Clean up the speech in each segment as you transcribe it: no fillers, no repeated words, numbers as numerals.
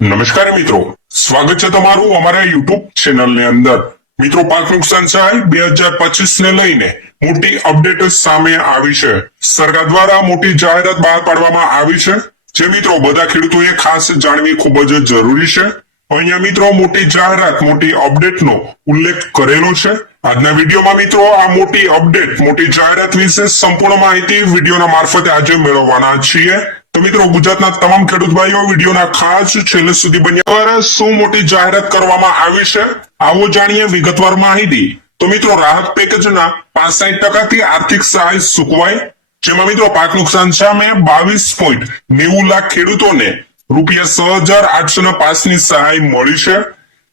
નમસ્કાર મિત્રો, સ્વાગત છે તમારું અમારા યુટ્યુબ ચેનલ ની અંદર। મિત્રો, પાક નુકસાન સહાય 2025 ને લઈને મોટી અપડેટ સામે આવી છે। સરકાર દ્વારા મોટી જાહેરાત બહાર પાડવામાં આવી છે, જે મિત્રો બધા ખેડૂતોએ ખાસ જાણવી ખૂબ જ જરૂરી છે। અહીંયા મિત્રો મોટી જાહેરાત, મોટી અપડેટ નો ઉલ્લેખ કરેલો છે। આજના વિડીયોમાં મિત્રો આ મોટી અપડેટ, મોટી જાહેરાત વિશે સંપૂર્ણ માહિતી વિડીયોના મારફતે આજે મેળવવાના છીએ। તો મિત્રો, ગુજરાતના તમામ ખેડૂત ભાઈઓ વિડીયોના ખાસ છેલ્લે સુધી બન્યા દ્વારા શું મોટી જાહેરાત કરવામાં આવી છે, આવો જાણીએ વિગતવાર માહિતી। તો મિત્રો, રાહત પેકેજના 65% થી આર્થિક સહાય ચૂકવાય, જેમાં મિત્રો પાક નુકસાન સામે 22.90 લાખ ખેડૂતોને ₹6,805 ની સહાય મળી છે।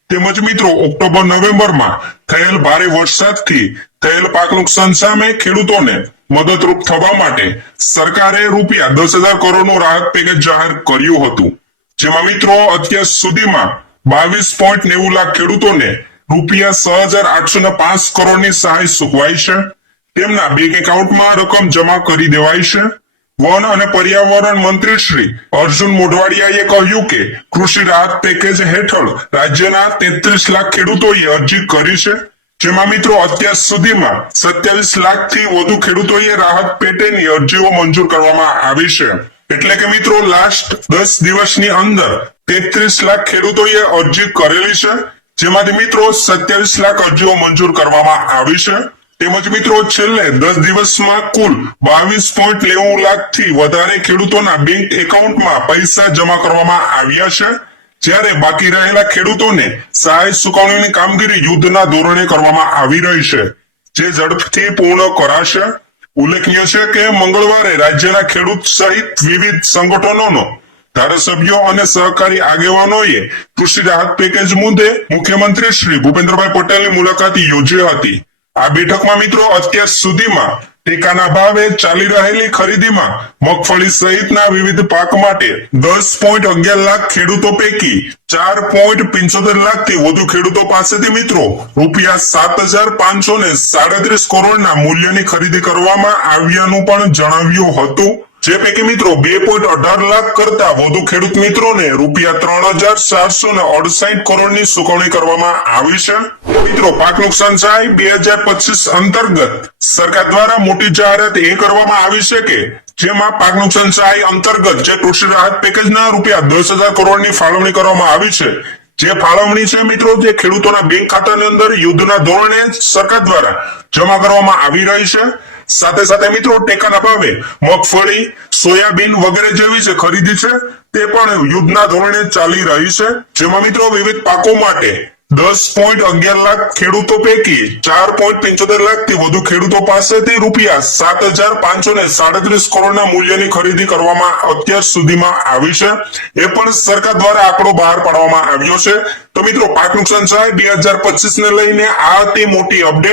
તેમજ મિત્રો ઓક્ટોબર નવેમ્બરમાં થયેલ ભારે વરસાદથી થયેલ પાક નુકસાન સામે ખેડૂતોને મદદરૂપ થવા માટે સરકારે ₹10,000 કરોડનું રાહત પેકેજ જાહેર કર્યું હતું, જેમાં મિત્રો અત્યાર સુધીમાં 22.90 લાખ ખેડૂતોને ₹6,805 કરોડની સહાય ચૂકવાઈ છે। તેમના બેંક એકાઉન્ટમાં રકમ જમા કરી દેવાઈ છે। વન અને પર્યાવરણ મંત્રી શ્રી અર્જુન મોઢવાડિયાએ કહ્યું કે કૃષિ રાહત પેકેજ હેઠળ રાજ્યના 33 લાખ ખેડૂતોએ અરજી કરી છે, જેમાં મિત્રો અત્યાર સુધીમાં 27 લાખથી વધુ ખેડૂતોએ રાહત પેકેજની અરજીઓ મંજૂર કરવામાં આવી છે। એટલે કે મિત્રો લાસ્ટ 10 દિવસની અંદર 33 લાખ ખેડૂતોએ અરજી કરેલી છે, જેમાંથી મિત્રો 27 લાખ અરજીઓ મંજૂર કરવામાં આવી છે। તેમજ મિત્રો છેલ્લે 10 દિવસમાં કુલ 22.90 લાખથી વધારે ખેડૂતોના બેંક એકાઉન્ટમાં પૈસા જમા કરવામાં આવ્યા છે, જ્યારે બાકી રહેલા ખેડૂતોને સહાય ચૂકવણીની કામગીરી યુદ્ધના ધોરણે કરવામાં આવી રહી છે, જે ઝડપથી પૂર્ણ કરાશે। ઉલ્લેખનીય છે કે મંગળવારે રાજ્યના ખેડૂત સહિત વિવિધ સંગઠનોનો ધારાસભ્યો અને સહકારી આગેવાનોએ કૃષિ રાહત પેકેજ મુદ્દે મુખ્યમંત્રી શ્રી ભૂપેન્દ્રભાઈ પટેલની મુલાકાત યોજી હતી। આ બેઠકમાં મિત્રો અત્યાર સુધીમાં ટેકાના ભાવે ચાલી રહેલી ખરીદીમાં મગફળી સહિતના વિવિધ પાક માટે 10.11 લાખ ખેડૂતો પૈકી 4.75 લાખથી વધુ ખેડૂતો પાસેથી મિત્રો ₹7,537 કરોડના મૂલ્યની ખરીદી કરવામાં આવ્યાનું પણ જણાવ્યું હતું, જે પૈકી મિત્રો 2.18 લાખ કરતા વધુ ખેડૂત મિત્રોને ₹3,468 કરોડની ચૂકવણી કરવામાં આવી છે। મિત્રો, પાક નુકસાન સહાય 2025 અંતર્ગત સરકાર દ્વારા મોટી જાહેરાત એ કરવામાં આવી છે કે જેમાં પાક નુકસાન સહાય અંતર્ગત જે કૃષિ રાહત પેકેજના ₹10,000 કરોડની ફાળવણી કરવામાં આવી છે, જે ફાળવણી છે મિત્રો જે ખેડૂતોના બેંક ખાતાની અંદર યુદ્ધના ધોરણે સરકાર દ્વારા જમા કરવામાં આવી રહી છે। સાથે સાથે મિત્રો ટેકાના ભાવે મગફળી, સોયાબીન વગેરે જેવી જે ખરીદી છે તે પણ યુદ્ધના ધોરણે ચાલી રહી છે, જેમાં મિત્રો વિવિધ પાકો માટે 10.11 લાખ ખેડૂતો પૈકી 4.75 લાખથી વધુ ખેડૂતો પાસેથી ₹7,537 કરોડના મૂલ્યની ખરીદી કરવામાં અત્યાર સુધીમાં આવી છે। એ પણ સરકાર દ્વારા આંકડો બહાર પાડવામાં આવ્યો છે। તો મિત્રો, પાક નુકસાન સહાય 2025 ને લઈને આ હતી મોટી અપડેટ।